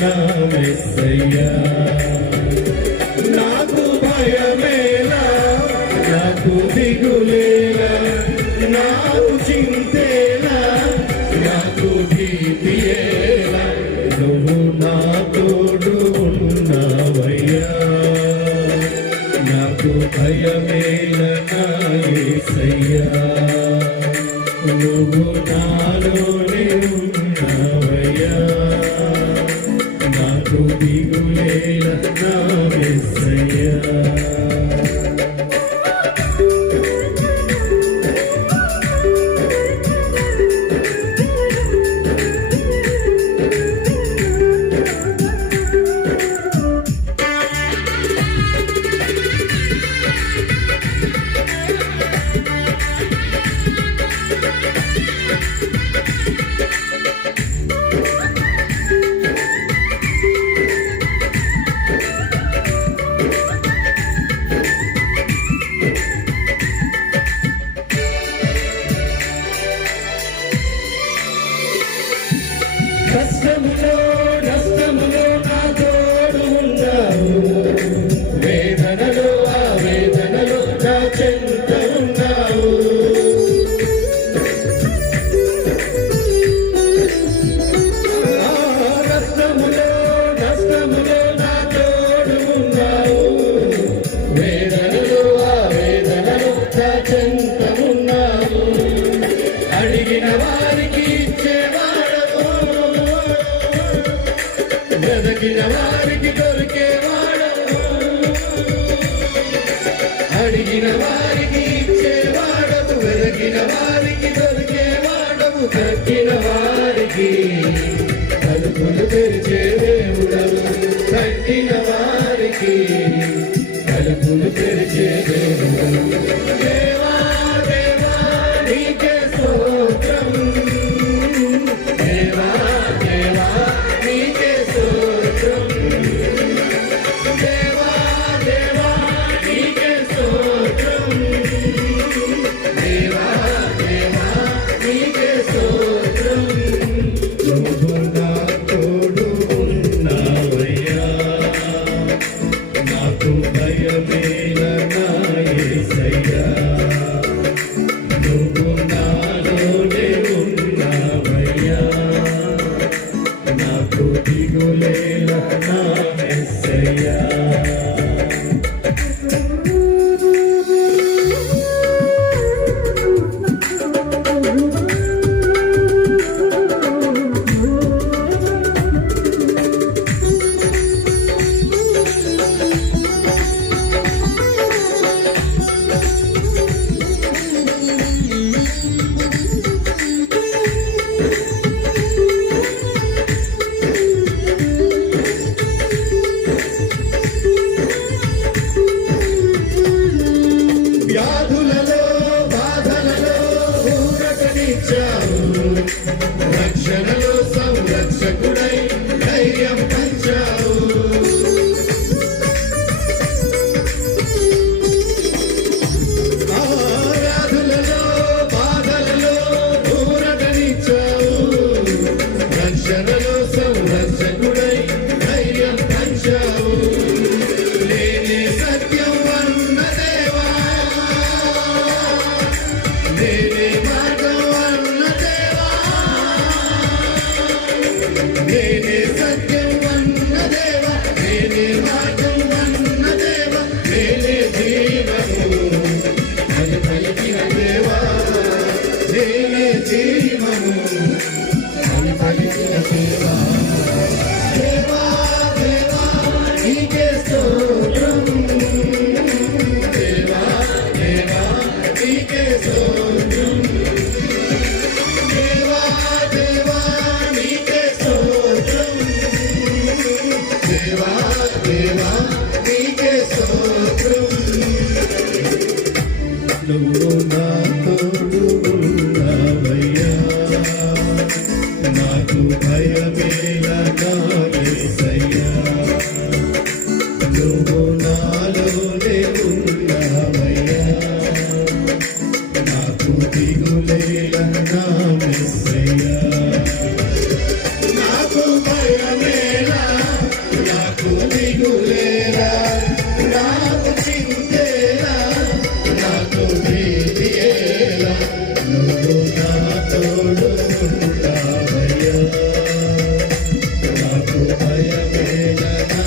నా మెస్సయ్యా. నాకు భయమేలా, నాకు దిగులేలా, నాకు చింతేలా, నాకు భీతియేలా, నువ్వు నా తోడు ఉన్నావయ్యా. నాకు భయమేలా నా యేసయ్యా, నువ్వు నాలోనే ఉన్నావయ్యా. నాకు దిగులేలా నా యేసయ్యా. కష్టములో నష్టములో నా తోడు ఉన్నావు, వేదనలో ఆ వేదనలో నా చెంత ఉన్నావు. కష్టములో నష్టములో నా తోడు ఉన్నావు, వేదనలో ఆ వేదనలో నా చెంత ఉన్నావు. అడిగిన వారికి వెదకిన వారికి దొరికేవాడవు, అడిగిన వారికి ఇచ్చేవాడవు, వెదకిన వారికి దొరికేవాడవు, తగ్గిన వారికి తలుపులు తెరిచే దేవుడవు, తగ్గిన వారికి తలుపులు తెరిచే దేవుడవు. దేవా దేవా నీకే స్తోత్రం, దేవా దేవా నీకే స్తోత్రం, దేవా దేవా నీకే స్తోత్రం, దేవా దేవా నీకే స్తోత్రం. నువ్వు నా తోడు ఉన్నావయ్యా, నాకు భయమేలా నా యేసయ్యా. నువ్వు నాలోనే ఉన్నావయ్యా, నాకు దిగులేలా నా మెస్సయ్యా. వ్యాధులలో బాధలలో ఊరటనిచ్చావు, రక్షణలో సంరక్షకుడై ధైర్యం పంచావు. వ్యాధులలో బాధలలో ఊరటనిచ్చావు, రక్షణలో సంరక్షకుడై ధైర్యం పంచావు. నేనే సత్యం అన్న దేవా, నేనే మార్గం అన్న దేవా, నేనే సత్యం అన్న దేవా, నేనే మార్గం అన్న దేవా, నేనే జీవము అని పలికిన దేవా, నేనే జీవము అని పలికిన దేవా. దేవా దేవా నీకే స్తోత్రం, దేవా దేవా నీకే స్తోత్రం, దేవా దేవా నీకే స్తోత్రం, దేవా దేవా నీకే స్తోత్రం. నువ్వు నా తోడు ఉన్నావయ్యా, నాకు భయమేలా నా యేసయ్యా. నువ్వు నాలోనే ఉన్నావయ్యా, నాకు దిగులేలా నా మెస్సయ్యా. నాకు భయమేలా, నా